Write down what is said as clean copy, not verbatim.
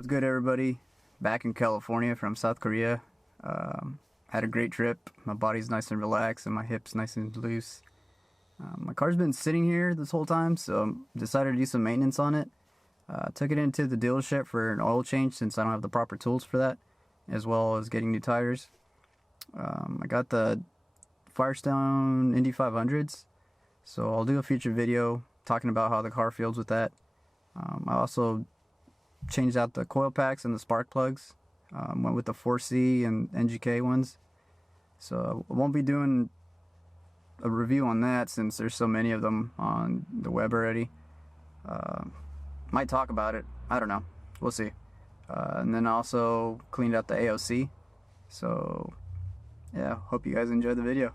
What's good, everybody? Back in California from South Korea. Had a great trip. My body's nice and relaxed and my hips nice and loose. My car's been sitting here this whole time, so decided to do some maintenance on it. Took it into the dealership for an oil change since I don't have the proper tools for that, as well as getting new tires. I got the Firestone Indy 500s, so I'll do a future video talking about how the car feels with that. I also changed out the coil packs and the spark plugs. Went with the 4C and NGK ones. So I won't be doing a review on that since there's so many of them on the web already. Might talk about it. I don't know. We'll see. And then also cleaned out the AOC. So yeah, hope you guys enjoyed the video.